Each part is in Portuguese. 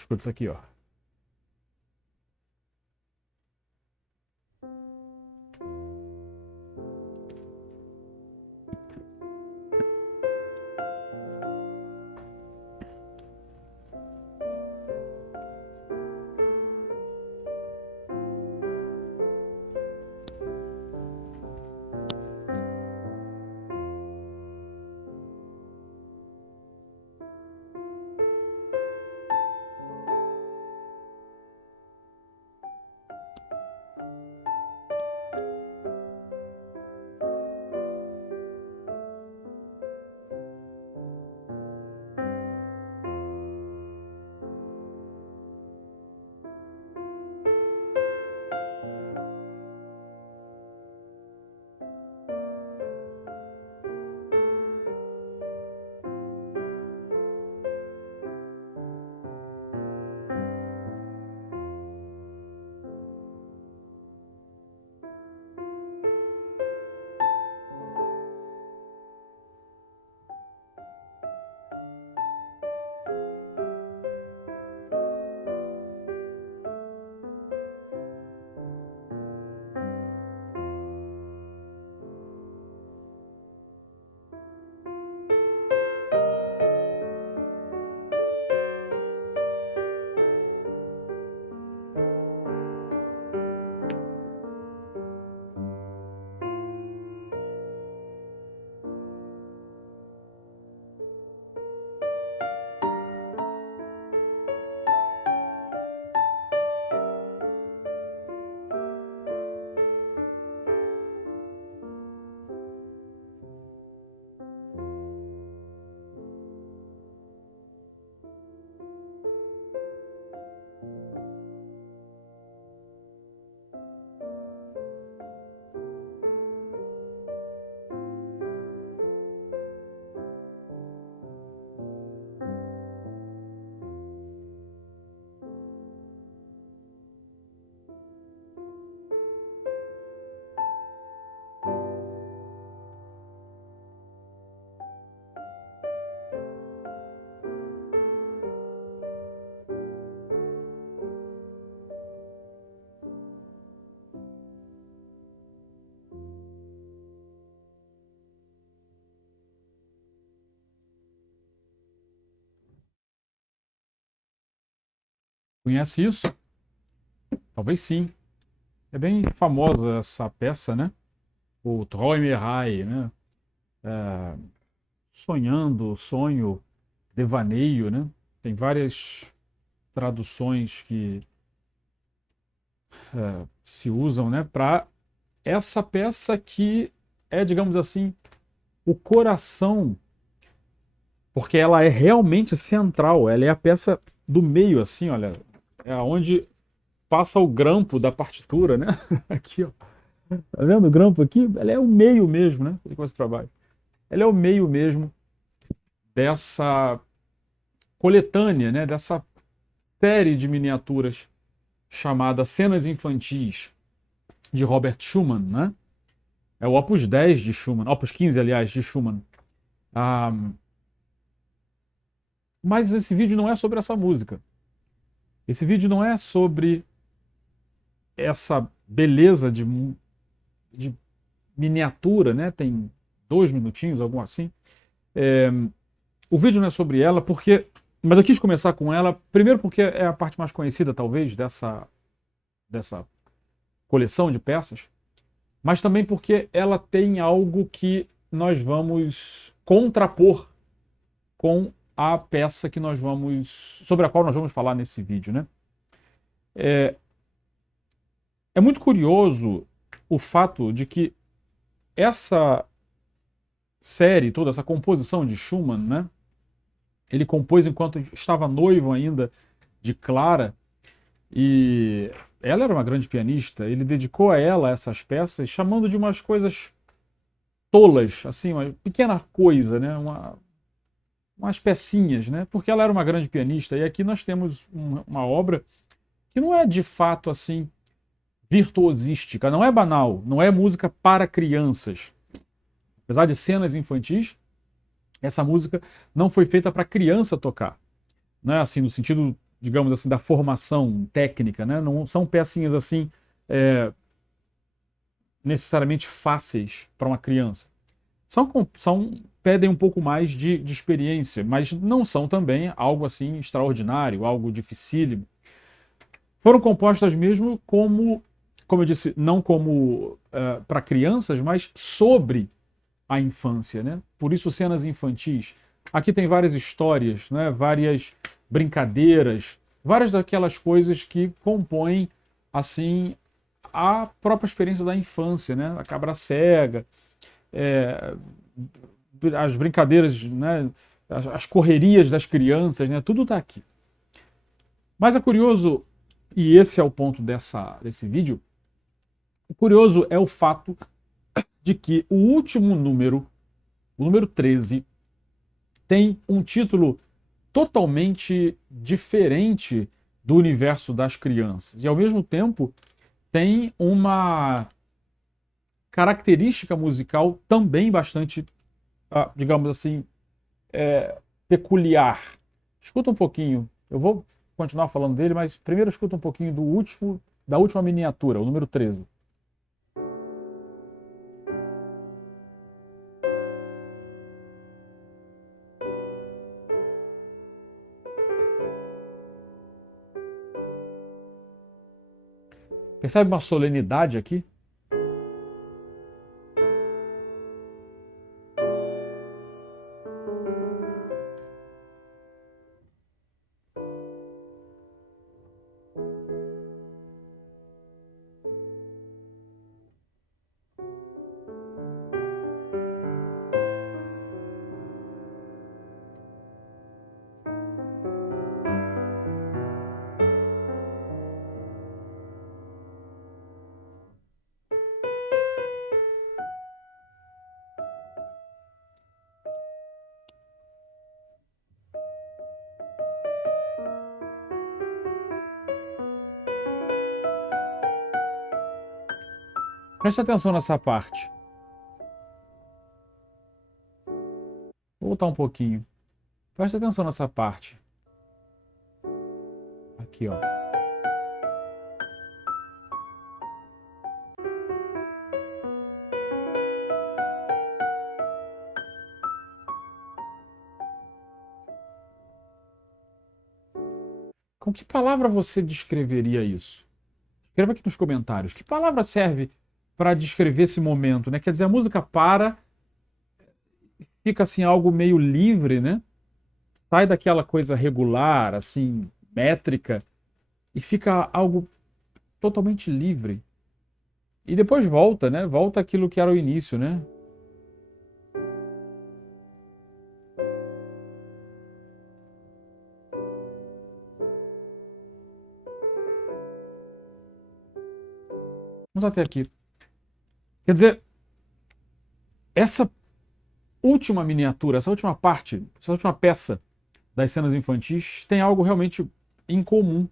Escuta isso aqui, ó. Conhece isso? Talvez sim. É bem famosa essa peça, né? O Träumerei, né? É, sonhando, sonho, devaneio, né? Tem várias traduções que se usam, né, para essa peça que é, digamos assim, o coração, porque ela é realmente central, ela é a peça do meio, assim, olha, é onde passa o grampo da partitura, né? Aqui, ó. Tá vendo o grampo aqui? Ela é o meio mesmo, né? De começa para baixo. Ela é o meio mesmo dessa coletânea, né? Dessa série de miniaturas chamada Cenas Infantis de Robert Schumann, né? É o Opus 10 de Schumann, Opus 15, aliás, de Schumann. Ah, mas esse vídeo não é sobre essa música. Esse vídeo não é sobre essa beleza de miniatura, né? Tem 2 minutinhos, algo assim. É, o vídeo não é sobre ela, porque. Mas eu quis começar com ela, primeiro porque é a parte mais conhecida, talvez, dessa coleção de peças, mas também porque ela tem algo que nós vamos contrapor com a peça que nós vamos, sobre a qual nós vamos falar nesse vídeo, né? É, é muito curioso o fato de que essa série, toda essa composição de Schumann, né? Ele compôs enquanto estava noivo ainda de Clara e ela era uma grande pianista. Ele dedicou a ela essas peças, chamando de umas coisas tolas, assim, uma pequena coisa, né? Umas pecinhas, né? Porque ela era uma grande pianista. E aqui nós temos uma obra que não é de fato assim virtuosística, não é banal, não é música para crianças. Apesar de cenas infantis, essa música não foi feita para criança tocar. Não é assim no sentido digamos assim, da formação técnica, né? Não são pecinhas assim necessariamente fáceis para uma criança. Pedem um pouco mais de experiência, mas não são também algo assim extraordinário, algo dificílimo. Foram compostas mesmo como eu disse, não como para crianças, mas sobre a infância, né? Por isso cenas infantis. Aqui tem várias histórias, né? Várias brincadeiras, várias daquelas coisas que compõem assim a própria experiência da infância, né? A cabra cega, é, as brincadeiras, né? As correrias das crianças, né? Tudo está aqui. Mas é curioso, e esse é o ponto desse vídeo, o curioso é o fato de que o último número, o número 13, tem um título totalmente diferente do universo das crianças. E ao mesmo tempo tem uma característica musical também bastante, digamos assim, peculiar. Escuta um pouquinho. Eu vou continuar falando dele, mas primeiro escuta um pouquinho da última miniatura, o número 13. Percebe uma solenidade aqui? Preste atenção nessa parte. Vou voltar um pouquinho. Preste atenção nessa parte. Aqui, ó. Com que palavra você descreveria isso? Escreva aqui nos comentários. Que palavra serve para descrever esse momento, né? Quer dizer, a música para, fica assim algo meio livre, né? Sai daquela coisa regular, assim, métrica, e fica algo totalmente livre. E depois volta, né? Volta aquilo que era o início, né? Vamos até aqui. Quer dizer, essa última miniatura, essa última parte, essa última peça das cenas infantis tem algo realmente em comum.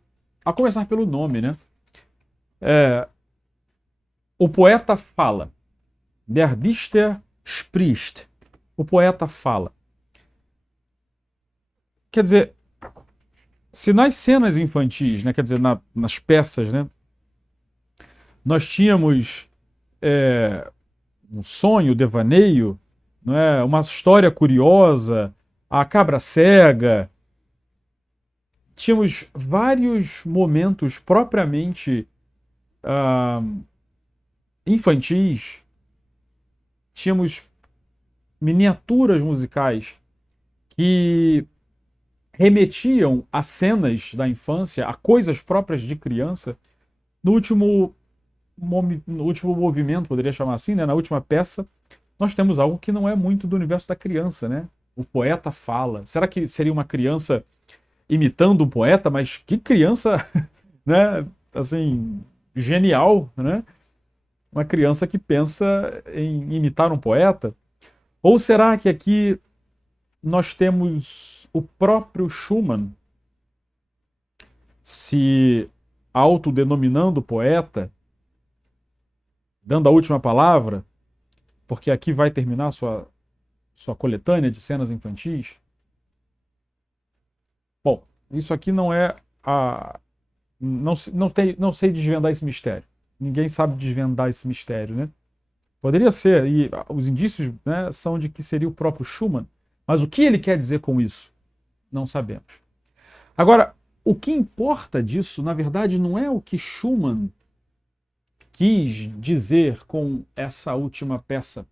A começar pelo nome, né? O poeta fala. Der Dichter spricht. O poeta fala. Quer dizer, se nas cenas infantis, né, quer dizer, nas peças, né, nós tínhamos um sonho, devaneio, não é? Uma história curiosa, a cabra cega. Tínhamos vários momentos propriamente infantis. Tínhamos miniaturas musicais que remetiam a cenas da infância, a coisas próprias de criança. No último movimento, poderia chamar assim, né? Na última peça, nós temos algo que não é muito do universo da criança, né? O poeta fala. Será que seria uma criança imitando um poeta? Mas que criança, né? Assim, genial, né? Uma criança que pensa em imitar um poeta? Ou será que aqui nós temos o próprio Schumann se autodenominando poeta, dando a última palavra, porque aqui vai terminar sua coletânea de cenas infantis? Bom, isso aqui não é a não sei desvendar esse mistério. Ninguém sabe desvendar esse mistério, né? Poderia ser, e os indícios, né, são de que seria o próprio Schumann, mas o que ele quer dizer com isso? Não sabemos. Agora, o que importa disso, na verdade, não é o que Schumann quis dizer com essa última peça.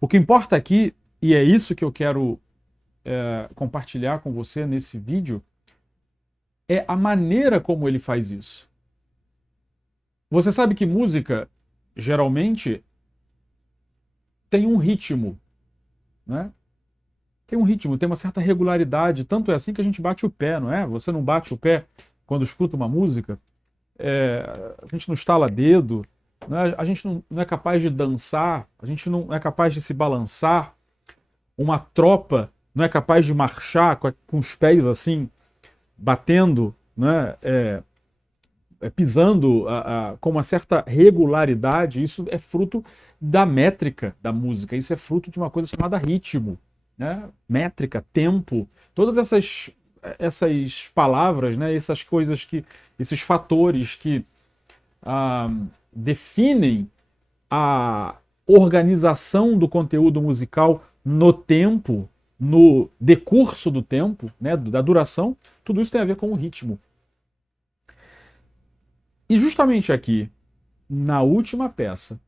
O que importa aqui, e é isso que eu quero compartilhar com você nesse vídeo, é a maneira como ele faz isso. Você sabe que música, geralmente, tem um ritmo, né? Tem um ritmo, tem uma certa regularidade, tanto é assim que a gente bate o pé, não é? Você não bate o pé quando escuta uma música, a gente não estala dedo, né? A gente não é capaz de dançar, a gente não é capaz de se balançar, uma tropa não é capaz de marchar com os pés assim, batendo, né? Pisando com uma certa regularidade. Isso é fruto da métrica da música, isso é fruto de uma coisa chamada ritmo, né? Métrica, tempo, todas essas palavras, né? Essas coisas esses fatores que definem a organização do conteúdo musical no tempo, no decurso do tempo, né? Da duração, tudo isso tem a ver com o ritmo. E justamente aqui, na última peça,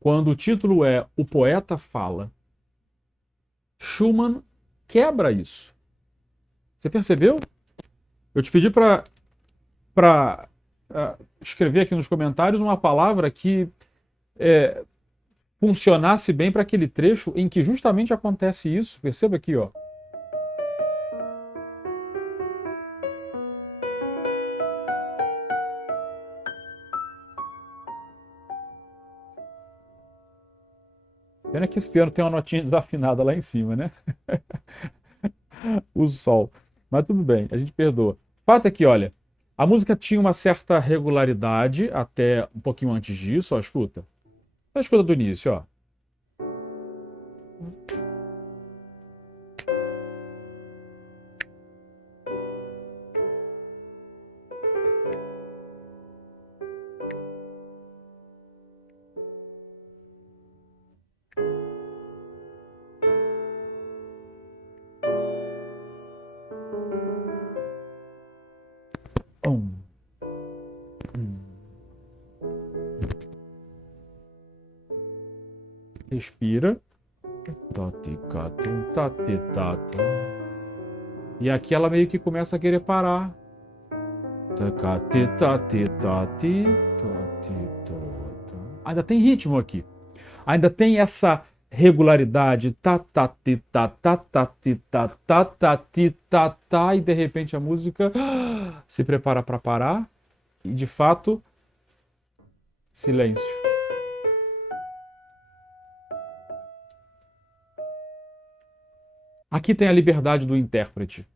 quando o título é O Poeta Fala, Schumann quebra isso. Você percebeu? Eu te pedi para escrever aqui nos comentários uma palavra que funcionasse bem para aquele trecho em que justamente acontece isso. Perceba aqui, ó. Pena que esse piano tem uma notinha desafinada lá em cima, né? O sol. Mas tudo bem, a gente perdoa. O fato é que, olha, a música tinha uma certa regularidade até um pouquinho antes disso, ó, escuta. A escuta do início, ó. Um, um. Respira. E aqui ela meio que começa a querer parar. Ainda tem ritmo aqui. Ainda tem essa regularidade. E de repente a música se prepara para parar. E de fato, silêncio. Aqui tem a liberdade do intérprete.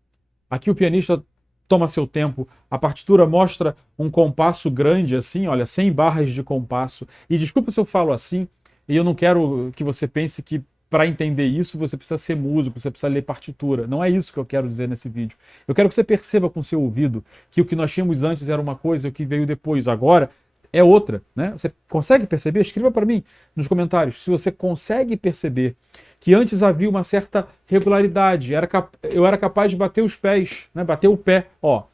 Aqui o pianista toma seu tempo. A partitura mostra um compasso grande, assim, olha, 100 barras de compasso. E desculpa se eu falo assim, e eu não quero que você pense que para entender isso você precisa ser músico, você precisa ler partitura. Não é isso que eu quero dizer nesse vídeo. Eu quero que você perceba com seu ouvido que o que nós tínhamos antes era uma coisa e o que veio depois agora é outra, né? Você consegue perceber? Escreva para mim nos comentários se você consegue perceber que antes havia uma certa regularidade. Eu era capaz de bater os pés, né? Bater o pé, ó.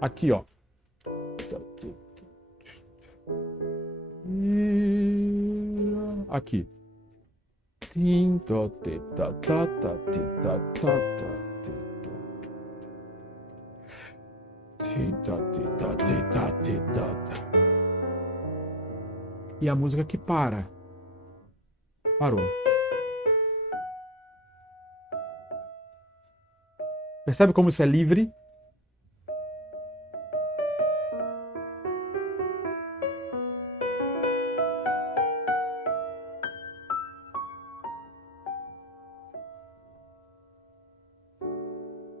Aqui, ó. Aqui. E a música que para. Parou. Percebe como isso é livre?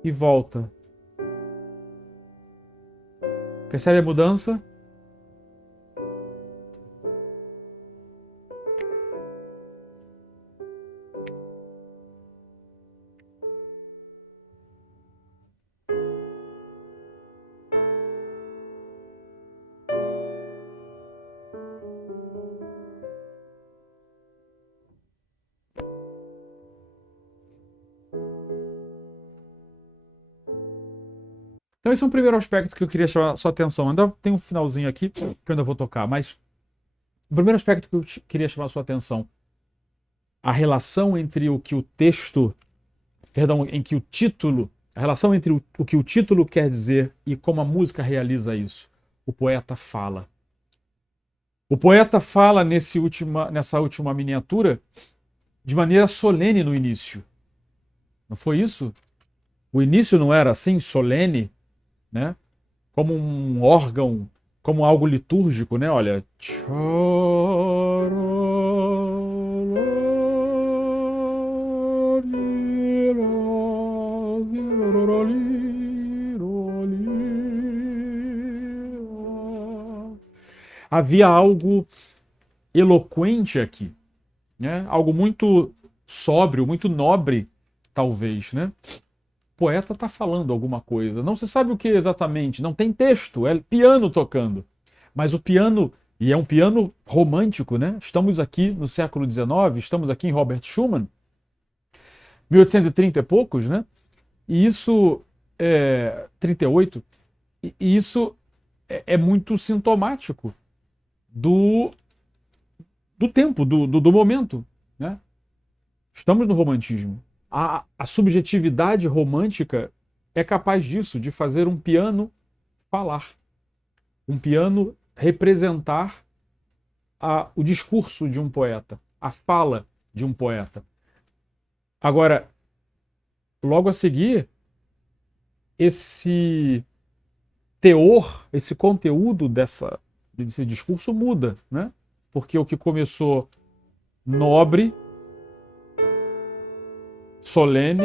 E volta. Percebe a mudança? Então esse é um primeiro aspecto que eu queria chamar a sua atenção. Ainda tem um finalzinho aqui que eu ainda vou tocar, mas o primeiro aspecto que eu queria chamar a sua atenção, a relação entre o que o texto, perdão, em que o título, a relação entre o que o título quer dizer e como a música realiza isso. O poeta fala. O poeta fala nessa última miniatura de maneira solene no início. Não foi isso? O início não era assim, solene, né? Como um órgão, como algo litúrgico, né? Olha. Havia algo eloquente aqui, né? Algo muito sóbrio, muito nobre, talvez, né? O poeta está falando alguma coisa. Não se sabe o que exatamente, não tem texto, é piano tocando. Mas o piano, e é um piano romântico, né? Estamos aqui no século XIX, estamos aqui em Robert Schumann, 1830 e poucos, né? E isso, 38, e isso é muito sintomático do tempo, do momento, né? Estamos no romantismo. A subjetividade romântica é capaz disso, de fazer um piano falar. Um piano representar o discurso de um poeta, a fala de um poeta. Agora, logo a seguir, esse teor, esse conteúdo desse discurso muda, né? Porque o que começou nobre, solene,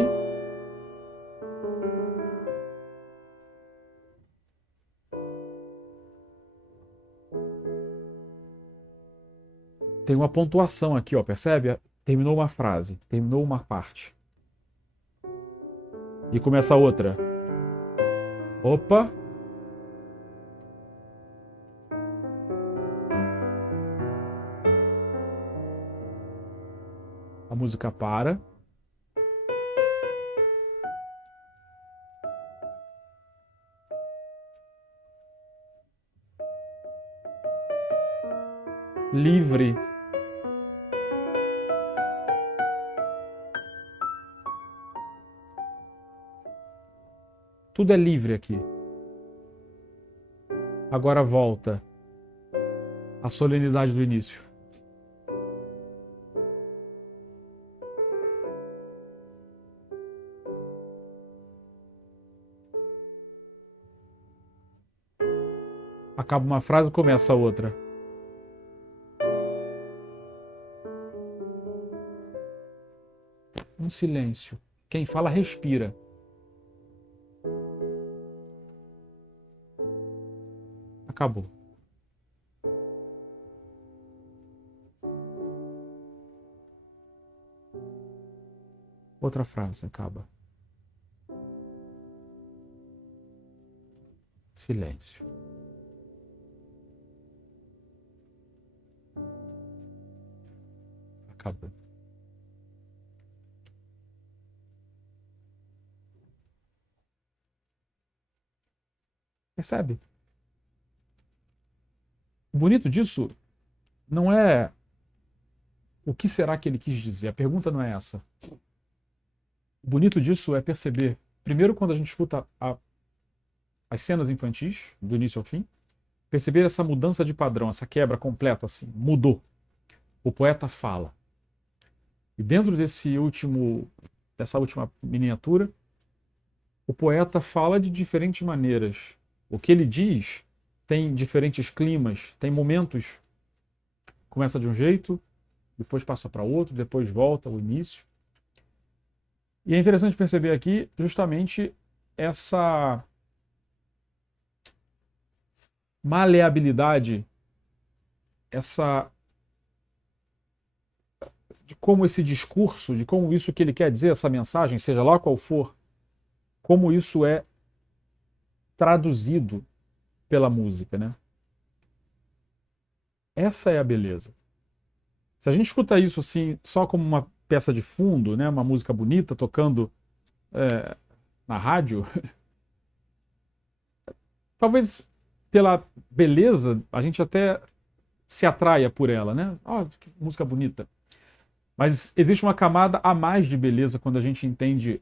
tem uma pontuação aqui, ó, percebe? Terminou uma frase, terminou uma parte. E começa outra. Opa! A música para. Livre. Tudo é livre aqui. Agora volta a solenidade do início. Acaba uma frase e começa a outra. Um silêncio. Quem fala respira. Acabou. Outra frase acaba. Silêncio. Acabou. Percebe? O bonito disso não é o que será que ele quis dizer. A pergunta não é essa. O bonito disso é perceber, primeiro, quando a gente escuta as cenas infantis, do início ao fim, perceber essa mudança de padrão, essa quebra completa, assim, mudou. O poeta fala. E dentro dessa última miniatura, o poeta fala de diferentes maneiras. O que ele diz tem diferentes climas, tem momentos. Começa de um jeito, depois passa para outro, depois volta ao início. E é interessante perceber aqui justamente essa maleabilidade, de como esse discurso, de como isso que ele quer dizer, essa mensagem, seja lá qual for, como isso é traduzido pela música, né? Essa é a beleza. Se a gente escuta isso assim, só como uma peça de fundo, né, uma música bonita tocando na rádio, talvez pela beleza, a gente até se atraia por ela, né? Ah, que música bonita. Mas existe uma camada a mais de beleza quando a gente entende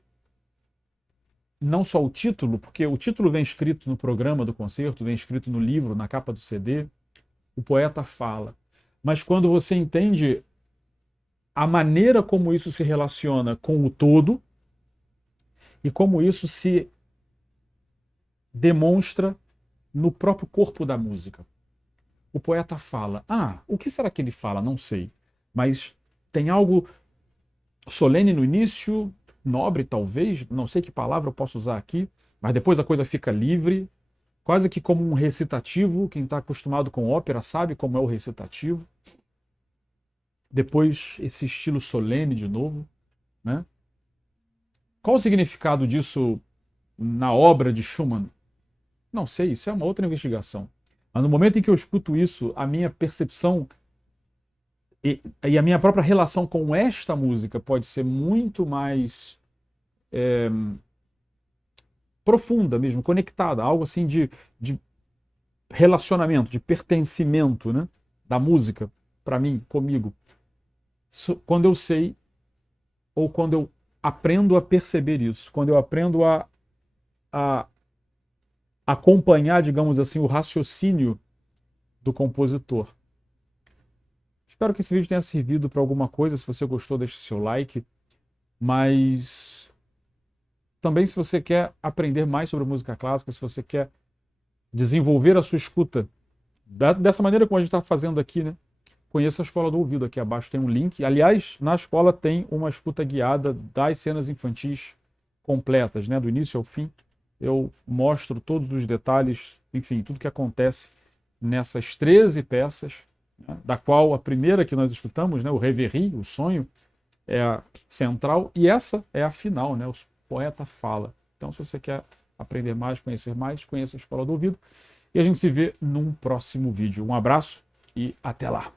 não só o título, porque o título vem escrito no programa do concerto, vem escrito no livro, na capa do CD, o poeta fala. Mas quando você entende a maneira como isso se relaciona com o todo e como isso se demonstra no próprio corpo da música. O poeta fala. Ah, o que será que ele fala? Não sei. Mas tem algo solene no início, nobre talvez, não sei que palavra eu posso usar aqui, mas depois a coisa fica livre, quase que como um recitativo. Quem está acostumado com ópera sabe como é o recitativo. Depois esse estilo solene de novo, né? Qual o significado disso na obra de Schumann? Não sei, isso é uma outra investigação. Mas no momento em que eu escuto isso, a minha percepção e a minha própria relação com esta música pode ser muito mais profunda mesmo, conectada, algo assim de relacionamento, de pertencimento, né, da música para mim, comigo. Quando eu sei, ou quando eu aprendo a perceber isso, quando eu aprendo a acompanhar, digamos assim, o raciocínio do compositor. Espero que esse vídeo tenha servido para alguma coisa. Se você gostou, deixe seu like. Mas também, se você quer aprender mais sobre música clássica, se você quer desenvolver a sua escuta dessa maneira como a gente está fazendo aqui, né? Conheça a Escola do Ouvido. Aqui abaixo tem um link. Aliás, na escola tem uma escuta guiada das cenas infantis completas, né? Do início ao fim. Eu mostro todos os detalhes, enfim, tudo que acontece nessas 13 peças, né? Da qual a primeira que nós escutamos, né? O Reverie, o sonho, é a central, e essa é a final, né? O poeta fala. Então, se você quer aprender mais, conheça a Escola do Ouvido. E a gente se vê num próximo vídeo. Um abraço e até lá!